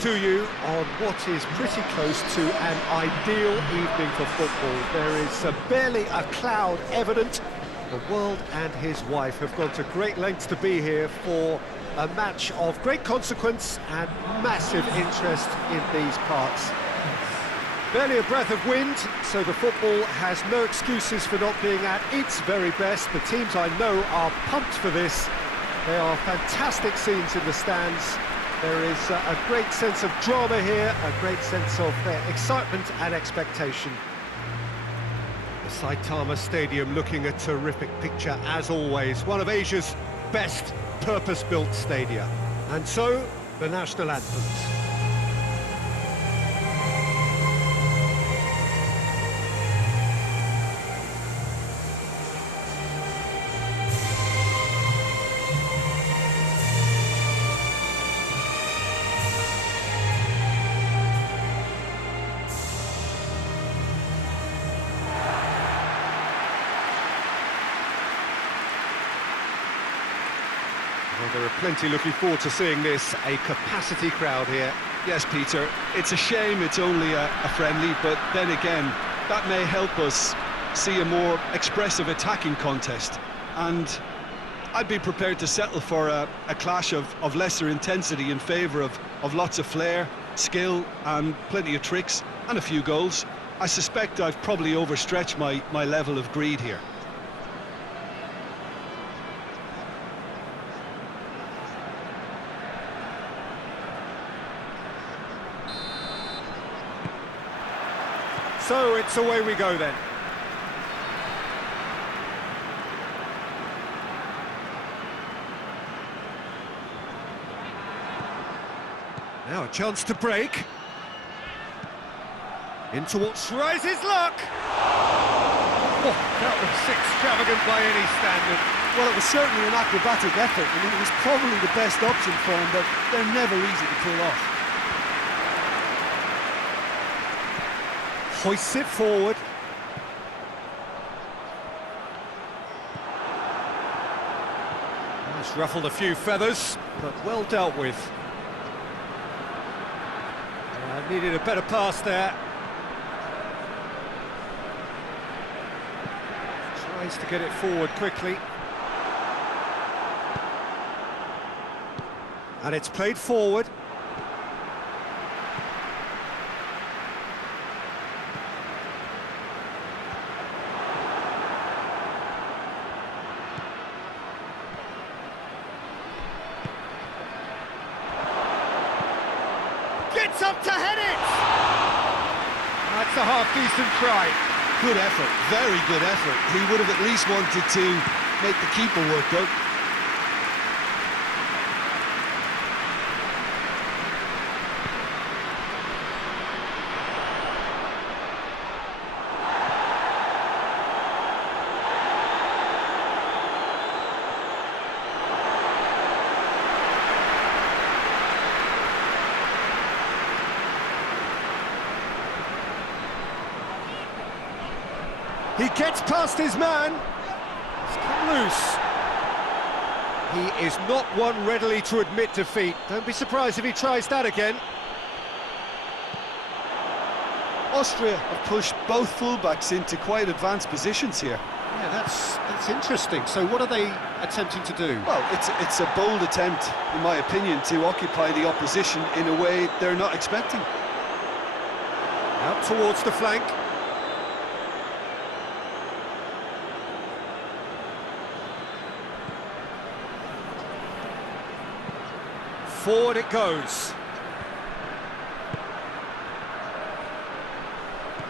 To you on what is pretty close to an ideal evening for football. There is barely a cloud evident. The world and his wife have gone to great lengths to be here for a match of great consequence and massive interest in these parts. Barely a breath of wind, so the football has no excuses for not being at its very best. The teams I know are pumped for this. There are fantastic scenes in the stands. There is a great sense of drama here, a great sense of excitement and expectation. The Saitama Stadium looking a terrific picture as always, one of Asia's best purpose-built stadia. And so, the national anthems. Well, there are plenty looking forward to seeing this, a capacity crowd here. Yes, Peter, it's a shame it's only a friendly, but then again, that may help us see a more expressive attacking contest. And I'd be prepared to settle for a clash of lesser intensity in favour of lots of flair, skill and plenty of tricks and a few goals. I suspect I've probably overstretched my level of greed here. So it's away we go then. Now a chance to break. In towards Rice's luck. Oh, that was extravagant by any standard. Well, it was certainly an acrobatic effort. I mean, it was probably the best option for him, but they're never easy to pull off. Hoists it forward. It's ruffled a few feathers, but well dealt with. Needed a better pass there. Tries to get it forward quickly. And it's played forward. Gets up to head it! That's a half-decent try. Good effort, very good effort. He would have at least wanted to make the keeper work out. He gets past his man. He's come loose. He is not one readily to admit defeat. Don't be surprised if he tries that again. Austria have pushed both fullbacks into quite advanced positions here. Yeah, that's interesting. So what are they attempting to do? Well, it's a bold attempt, in my opinion, to occupy the opposition in a way they're not expecting. Out towards the flank. Forward it goes.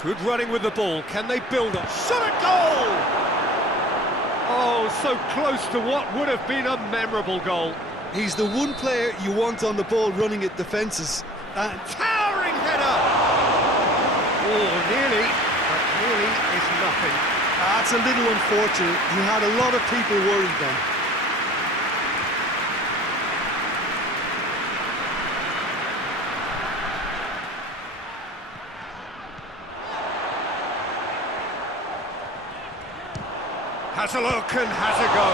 Good running with the ball. Can they build up? Shot at goal! Oh, so close to what would have been a memorable goal. He's the one player you want on the ball running at defences. Towering header! Oh, nearly, but nearly is nothing. That's a little unfortunate. He had a lot of people worried then. Has a look and has a go.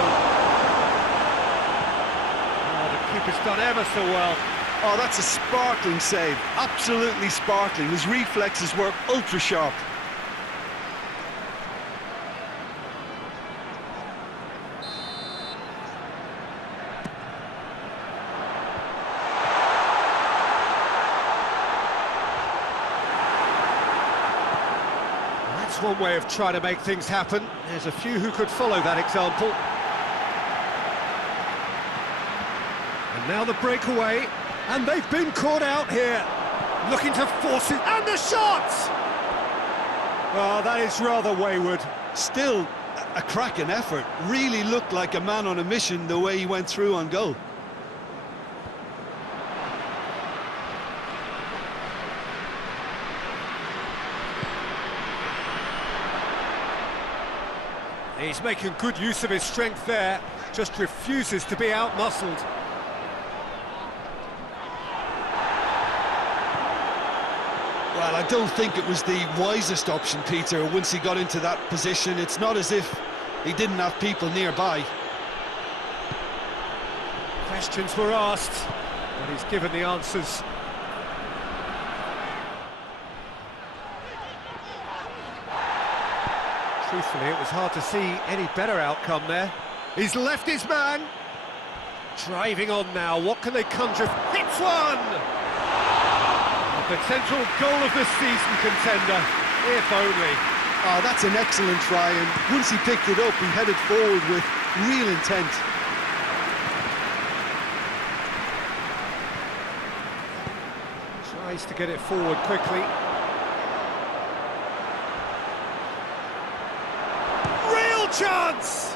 Oh, the keeper's done ever so well. Oh, that's a sparkling save. Absolutely sparkling. His reflexes were ultra sharp. That's one way of trying to make things happen. There's a few who could follow that example. And now the breakaway, and they've been caught out here. Looking to force it, and the shot! Oh, that is rather wayward. Still, a cracking effort. Really looked like a man on a mission the way he went through on goal. He's making good use of his strength there, just refuses to be out-muscled. Well, I don't think it was the wisest option, Peter, once he got into that position. It's not as if he didn't have people nearby. Questions were asked, but he's given the answers. Truthfully, it was hard to see any better outcome there. He's left his man. Driving on now, what can they conjure? Hits one! A potential goal of the season contender, if only. Oh, that's an excellent try, and once he picked it up, he headed forward with real intent. Tries to get it forward quickly. Real chance!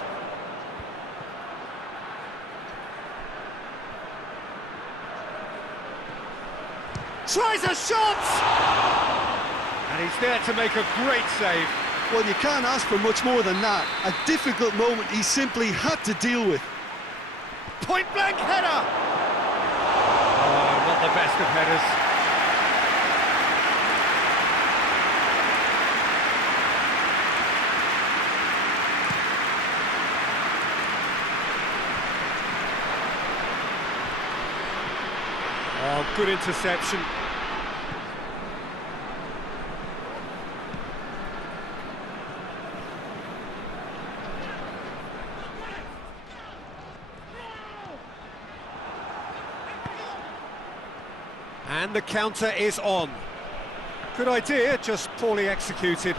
Tries a shot! And he's there to make a great save. Well, you can't ask for much more than that. A difficult moment he simply had to deal with. Point-blank header! Oh, not the best of headers. Oh, good interception. And the counter is on. Good idea, just poorly executed.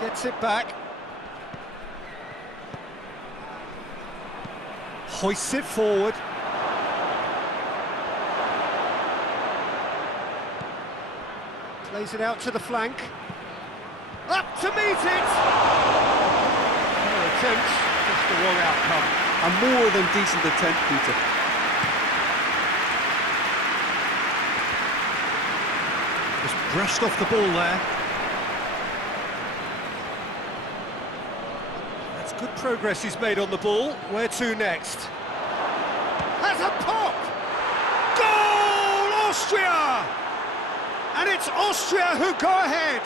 Gets it back. Hoists it forward. Plays it out to the flank. Up to meet it! Attempt, just the wrong outcome. A more than decent attempt, Peter. Just brushed off the ball there. That's good progress he's made on the ball. Where to next? Has a pop! Goal, Austria! And it's Austria who go ahead.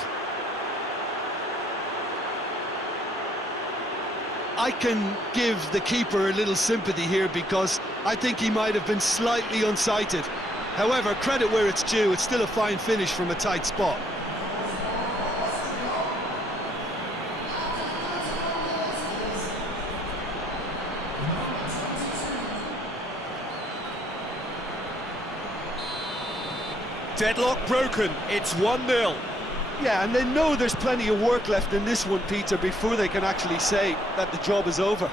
I can give the keeper a little sympathy here because I think he might have been slightly unsighted. However, credit where it's due, it's still a fine finish from a tight spot. Deadlock broken, it's 1-0. Yeah, and they know there's plenty of work left in this one, Peter, before they can actually say that the job is over.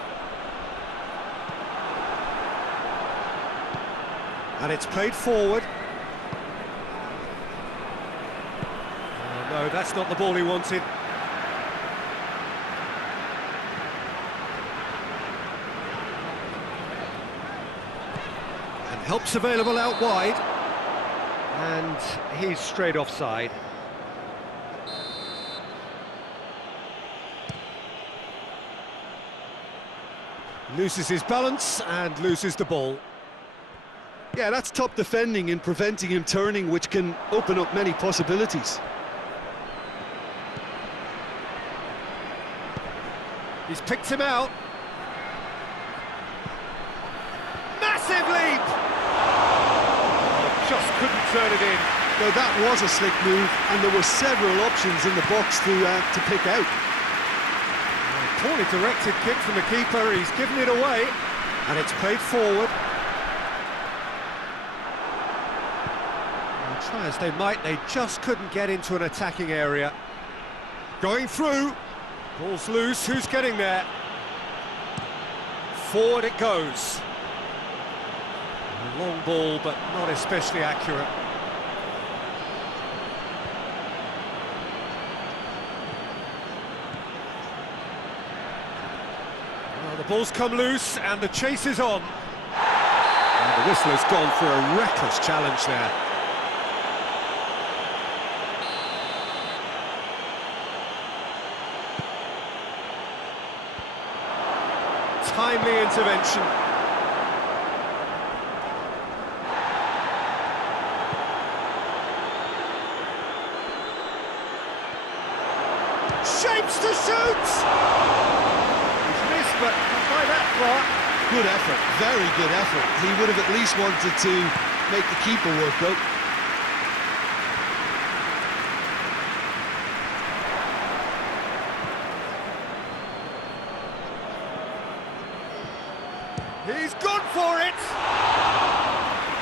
And it's played forward. Oh, no, that's not the ball he wanted. And help's available out wide. And he's straight offside. Loses his balance and loses the ball. Yeah, that's top defending in preventing him turning, which can open up many possibilities. He's picked him out. Massive leap! Oh, just couldn't turn it in. Now that was a slick move, and there were several options in the box to pick out. Poorly directed kick from the keeper, he's given it away, and it's played forward. Well, try as they might, they just couldn't get into an attacking area. Going through, ball's loose, who's getting there? Forward it goes. A long ball, but not especially accurate. The ball's come loose and the chase is on. And the whistle has gone for a reckless challenge there. Timely intervention. Shapes to shoot! But not by that far. Good effort, very good effort. He would have at least wanted to make the keeper work though. He's gone for it!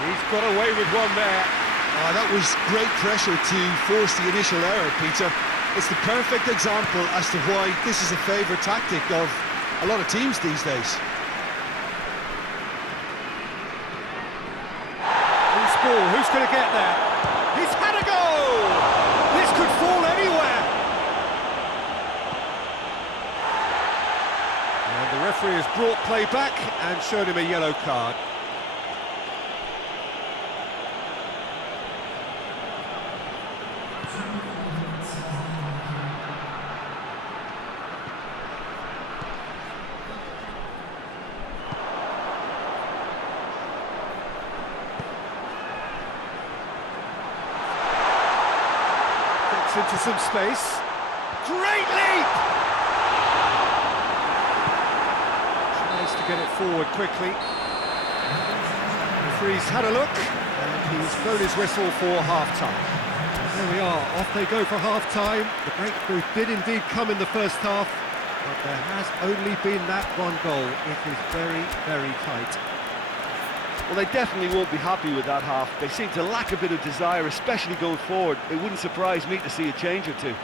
He's got away with one there. Oh, that was great pressure to force the initial error, Peter. It's the perfect example as to why this is a favourite tactic of a lot of teams these days. Who's ball? Who's going to get there? He's had a go! This could fall anywhere! And the referee has brought play back and shown him a yellow card. Into some space. Great leap! Tries to get it forward quickly. The referee's had a look and he's blown his whistle for half-time. There we are, off they go for half-time. The breakthrough did indeed come in the first half, but there has only been that one goal. It is very, very tight. Well, they definitely won't be happy with that half. They seem to lack a bit of desire, especially going forward. It wouldn't surprise me to see a change or two.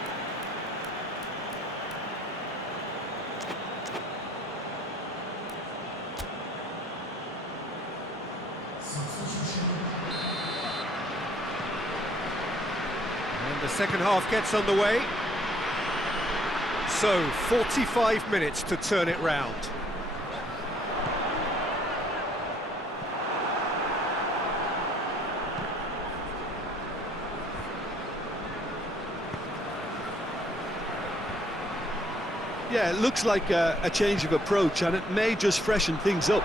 And the second half gets underway. So, 45 minutes to turn it round. Yeah, it looks like a change of approach, and it may just freshen things up.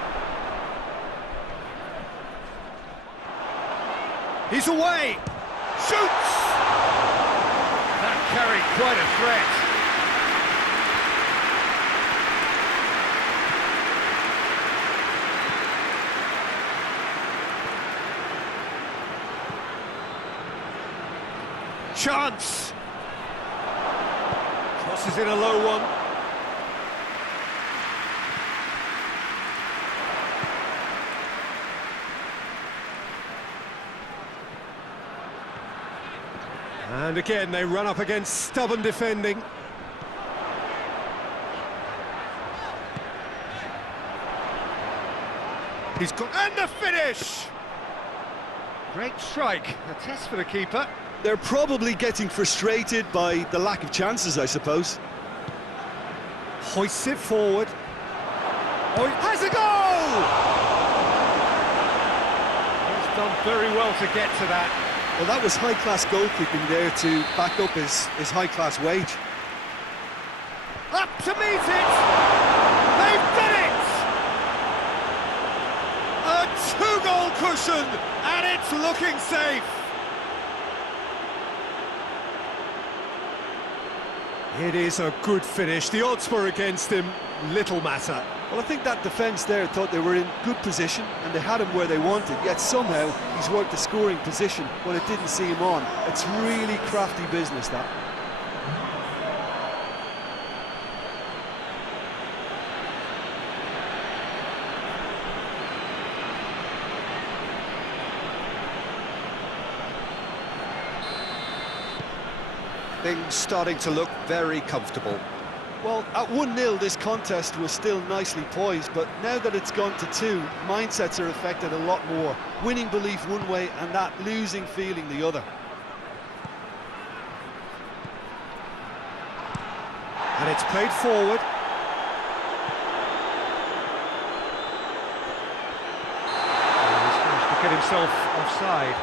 He's away! Shoots! That carried quite a threat. Chance! Crosses in a low one. And again, they run up against stubborn defending. He's got... and the finish! Great strike, a test for the keeper. They're probably getting frustrated by the lack of chances, I suppose. Hoists it forward. Oh, he has a goal! He's done very well to get to that. Well, that was high-class goalkeeping there to back up his high-class wage. Up to meet it! They've done it! A two-goal cushion, and it's looking safe. It is a good finish. The odds were against him, little matter. Well, I think that defence there thought they were in good position and they had him where they wanted, yet somehow he's worked the scoring position when it didn't see him on. It's really crafty business, that. Things starting to look very comfortable. Well, at 1-0 this contest was still nicely poised, but now that it's gone to 2, mindsets are affected a lot more. Winning belief one way and that losing feeling the other. And it's played forward. And he's managed to get himself offside.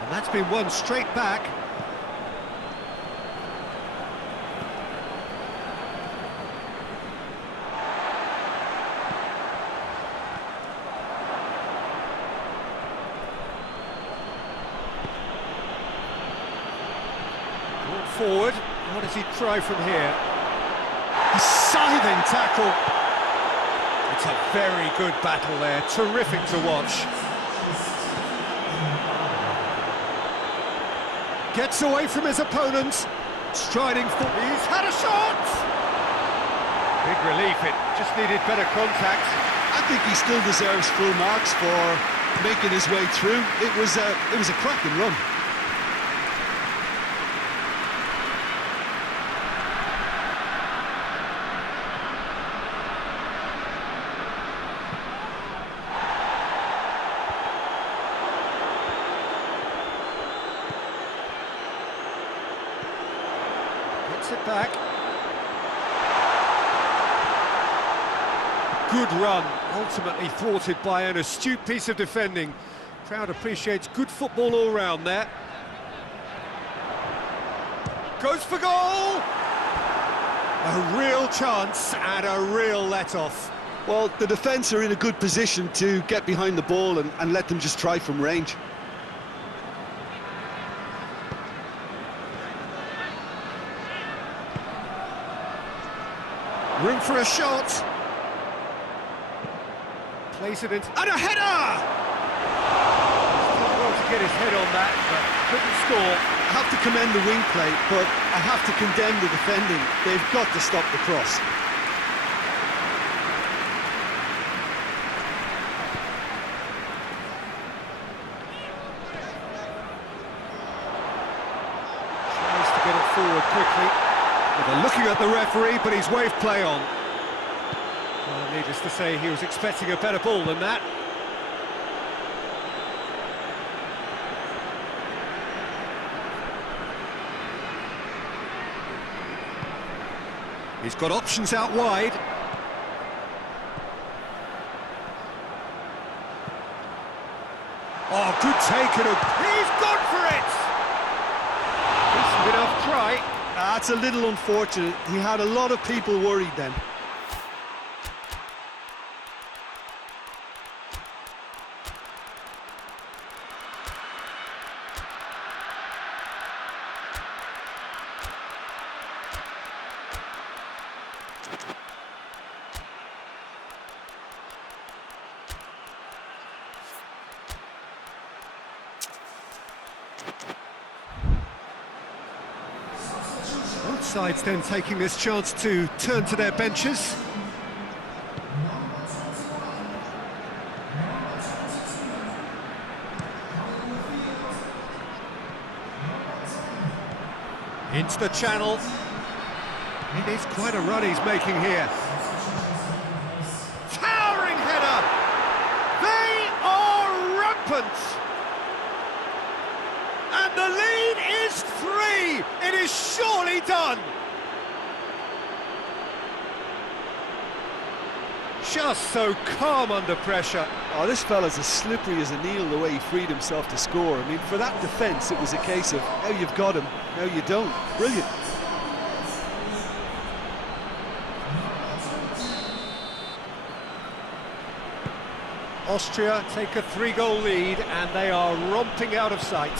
And that's been won straight back. Brought forward. What does he try from here? A scything tackle. It's a very good battle there. Terrific to watch. Gets away from his opponent, striding forward. He's had a shot! Big relief, it just needed better contact. I think he still deserves full marks for making his way through. It was a cracking run. Gets it back. Good run, ultimately thwarted by an astute piece of defending. Crowd appreciates good football all round there. Goes for goal! A real chance and a real let-off. Well, the defence are in a good position to get behind the ball and let them just try from range. Room for a shot. Plays it into... And a header! Did well to get his head on that, but couldn't score. I have to commend the wing play, but I have to condemn the defending. They've got to stop the cross. Tries to get it forward quickly. Well, they're looking at the referee, but he's waved play on. Well, needless to say, he was expecting a better ball than that. He's got options out wide. Oh, good take and he's gone for it! Decent enough try. That's a little unfortunate. He had a lot of people worried then. Both sides then taking this chance to turn to their benches. Into the channel. It is quite a run he's making here. Towering header! They are rampant! And the lead is 3! It is surely done! Just so calm under pressure. Oh, this fella's as slippery as an eel the way he freed himself to score. I mean, for that defence, it was a case of, now you've got him, now you don't. Brilliant. Austria take a 3-goal lead and they are romping out of sight.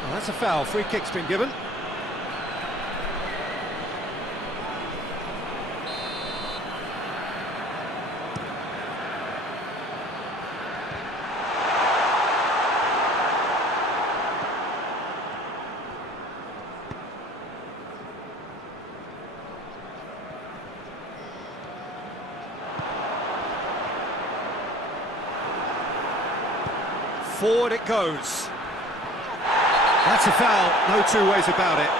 Well, that's a foul, free kick's been given. Forward it goes. That's a foul, no two ways about it.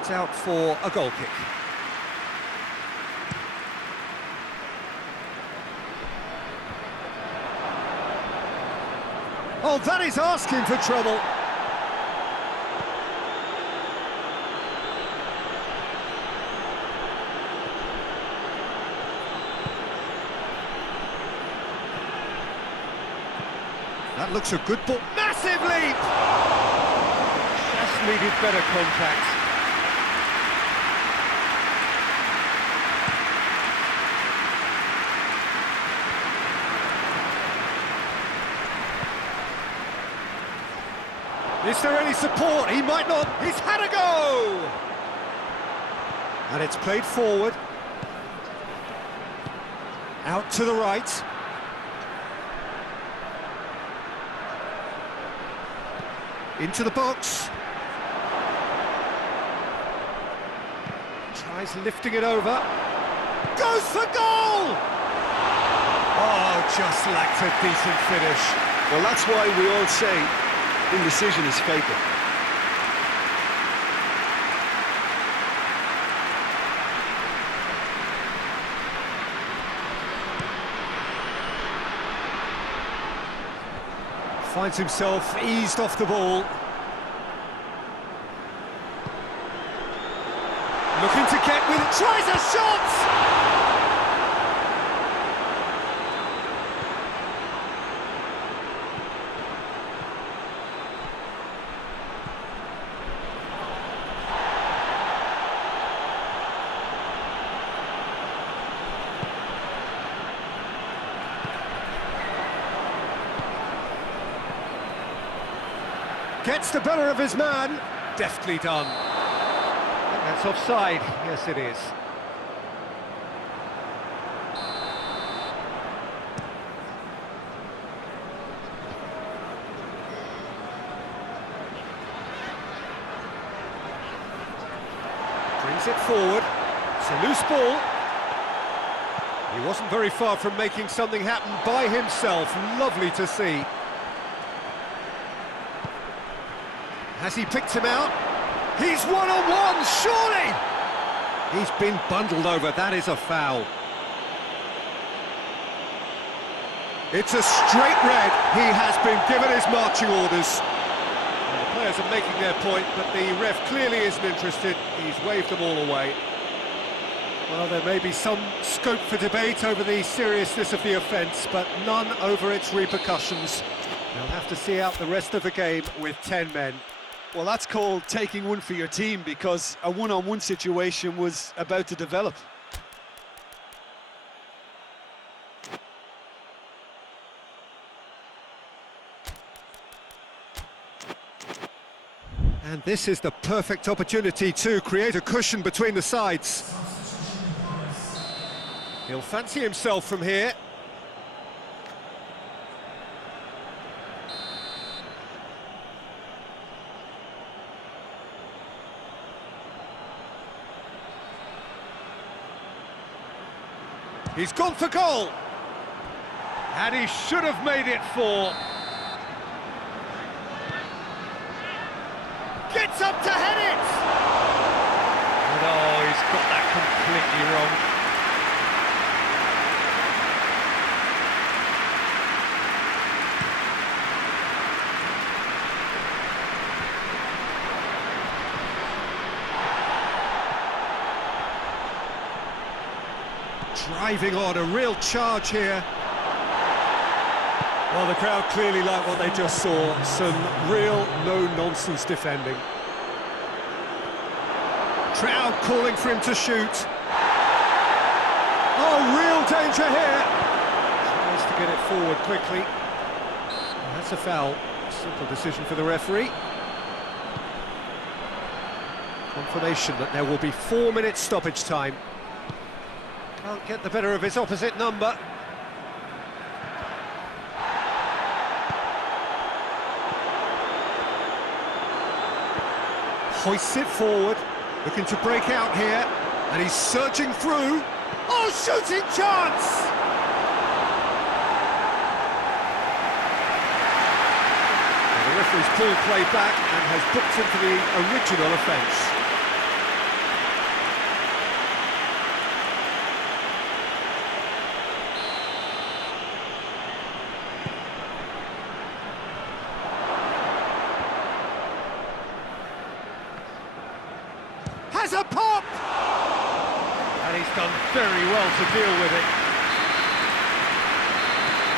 It's out for a goal kick. Oh, that is asking for trouble. That looks a good ball. Massive leap! Just needed better contact. Is there any support? He might not. He's had a go! And it's played forward. Out to the right. Into the box. Tries lifting it over. Goes for goal! Oh, just lacked a decent finish. Well, that's why we all say indecision is fatal. Finds himself eased off the ball. Looking to get with it, tries a shot! Gets the better of his man. Deftly done. I think that's offside. Yes, it is. Brings it forward. It's a loose ball. He wasn't very far from making something happen by himself. Lovely to see. Has he picked him out? He's one-on-one, surely! He's been bundled over, that is a foul. It's a straight red, he has been given his marching orders. And the players are making their point, but the ref clearly isn't interested, he's waved them all away. Well, there may be some scope for debate over the seriousness of the offence, but none over its repercussions. They'll have to see out the rest of the game with 10 men. Well, that's called taking one for your team, because a one-on-one situation was about to develop. And this is the perfect opportunity to create a cushion between the sides. He'll fancy himself from here. He's gone for goal! And he should have made it 4. Gets up to head it! And oh, he's got that completely wrong. Driving on, a real charge here. Well, the crowd clearly like what they just saw. Some real no-nonsense defending. Crowd calling for him to shoot. Oh, real danger here. Tries to get it forward quickly. That's a foul. Simple decision for the referee. Confirmation that there will be 4 minutes stoppage time. Can't get the better of his opposite number. Hoists it forward, looking to break out here, and he's surging through. Oh, shooting chance! Well, the referee's pulled play back and has booked him for the original offence. Has a pop! And he's done very well to deal with it.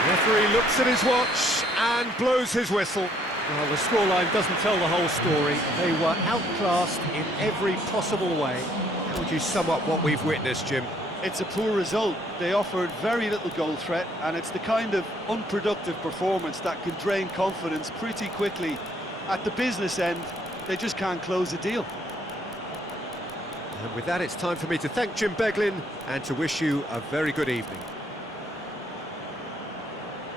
Referee looks at his watch and blows his whistle. Well, the scoreline doesn't tell the whole story. They were outclassed in every possible way. How would you sum up what we've witnessed, Jim? It's a poor result. They offered very little goal threat, and it's the kind of unproductive performance that can drain confidence pretty quickly. At the business end, they just can't close a deal. And with that, it's time for me to thank Jim Beglin and to wish you a very good evening.